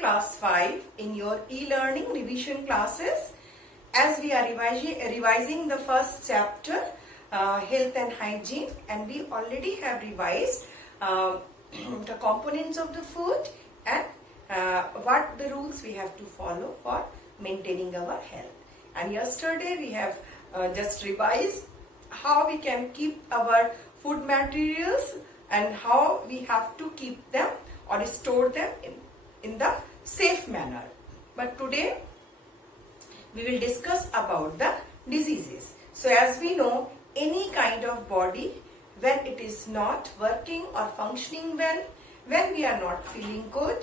class 5 in your e-learning revision classes as we are revising the first chapter, health and hygiene, and we already have revised the components of the food and what the rules we have to follow for maintaining our health. And yesterday we have just revised how we can keep our food materials and how we have to keep them or store them in the safe manner. But today we will discuss about the diseases. So as we know, any kind of body, when it is not working or functioning well, when we are not feeling good,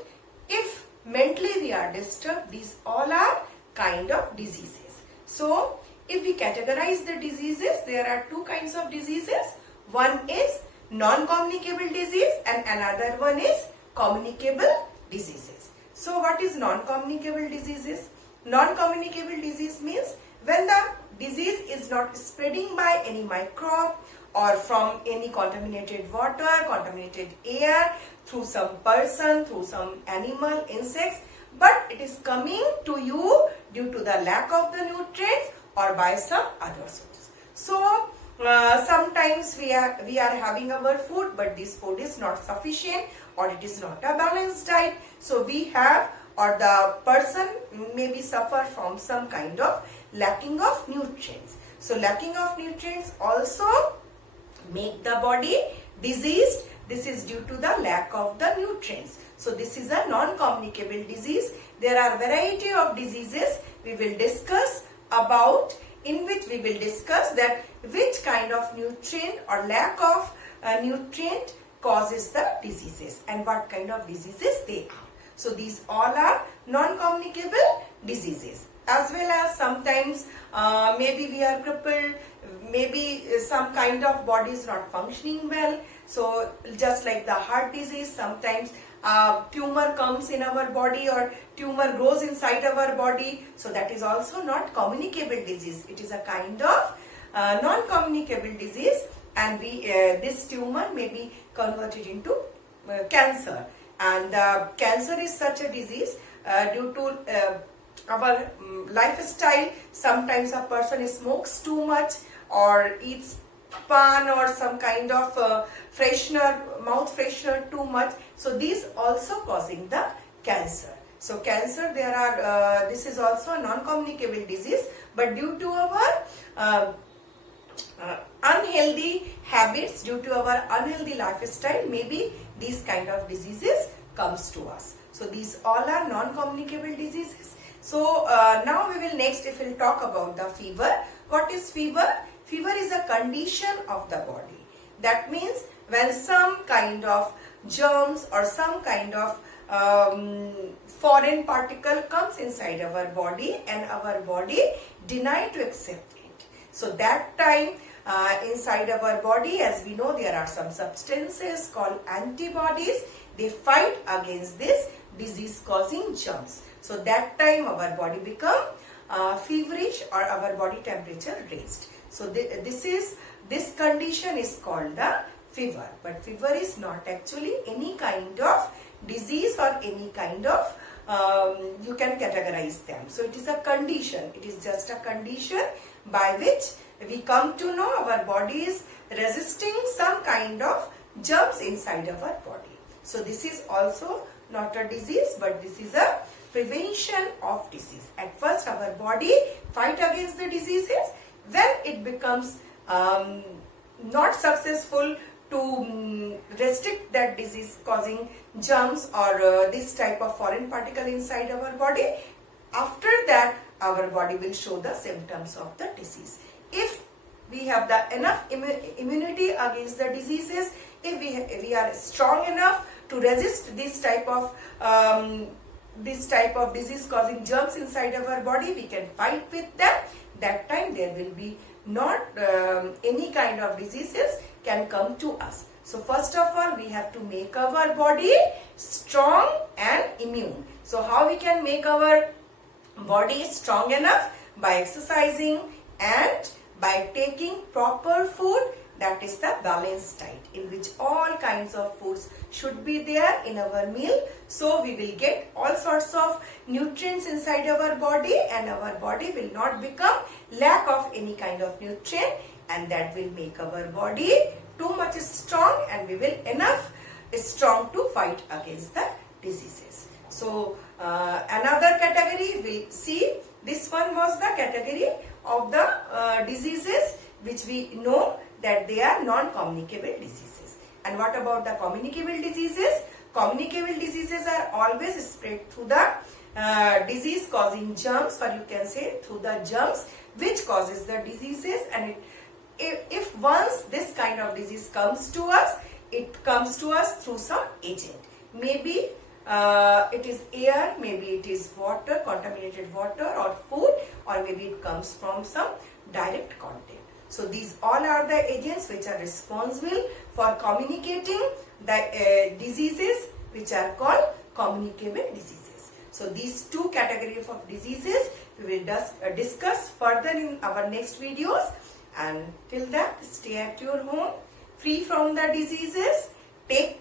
if mentally we are disturbed, these all are kind of diseases. So if we categorize the diseases, there are two kinds of diseases. One is non-communicable disease and another one is communicable diseases. So what is non-communicable diseases? Non-communicable disease means when the disease is not spreading by any microbe or from any contaminated water, contaminated air, through some person, through some animal, insects, but it is coming to you due to the lack of the nutrients or by some other source. So sometimes we are having our food, but this food is not sufficient or it is not a balanced diet. So we have, or the person maybe suffer from some kind of lacking of nutrients. So lacking of nutrients also make the body diseased. This is due to the lack of the nutrients. So this is a non-communicable disease. There are variety of diseases we will discuss about, in which we will discuss that which kind of nutrient or lack of nutrient causes the diseases and what kind of diseases they are. So these all are non-communicable diseases. As well as sometimes maybe we are crippled, maybe some kind of body is not functioning well. So just like the heart disease, sometimes tumor comes in our body or tumor grows inside our body. So that is also not communicable disease. It is a kind of non-communicable disease, and this tumor may be converted into cancer. And cancer is such a disease due to our lifestyle. Sometimes a person smokes too much or eats pan or some kind of freshener, mouth freshener too much. So these also causing the cancer. So cancer, this is also a non-communicable disease, but due to our unhealthy habits, due to our unhealthy lifestyle, maybe these kind of diseases comes to us. So these all are non-communicable diseases. So now we will next, if we'll talk about the fever. What is fever? Fever is a condition of the body. That means when some kind of germs or some kind of foreign particle comes inside our body and our body deny to accept it. So that time inside our body, as we know, there are some substances called antibodies. They fight against this disease causing germs. So that time our body become feverish or our body temperature raised. So this condition is called the fever. But fever is not actually any kind of disease or any kind of you can categorize them. So it is a condition. It is just a condition by which we come to know our body is resisting some kind of germs inside our body. So this is also not a disease, but this is a prevention of disease. At first our body fight against the diseases. When it becomes not successful to restrict that disease causing germs or this type of foreign particle inside our body, after that our body will show the symptoms of the disease. If we have the enough immunity against the diseases, if we are strong enough to resist this type of disease causing germs inside our body, we can fight with them. That time there will be not any kind of diseases can come to us. So first of all, we have to make our body strong and immune. So how we can make our body strong enough? By exercising and by taking proper food that is the balanced diet, in which all kinds of foods should be there in our meal. So we will get all sorts of nutrients inside our body, and our body will not become lack of any kind of nutrient, and that will make our body too much strong, and we will enough strong to fight against the diseases. So another category we'll see. This one was the category of the diseases which we know that they are non-communicable diseases. And what about the communicable diseases? Communicable diseases are always spread through the disease causing germs, or you can say through the germs which causes the diseases. And if once this kind of disease comes to us, it comes to us through some agent. Maybe it is air, maybe it is water, contaminated water or food, or maybe it comes from some direct contact. So these all are the agents which are responsible for communicating the diseases which are called communicable diseases. So these two categories of diseases we will discuss further in our next videos. And till that, stay at your home, free from the diseases. Take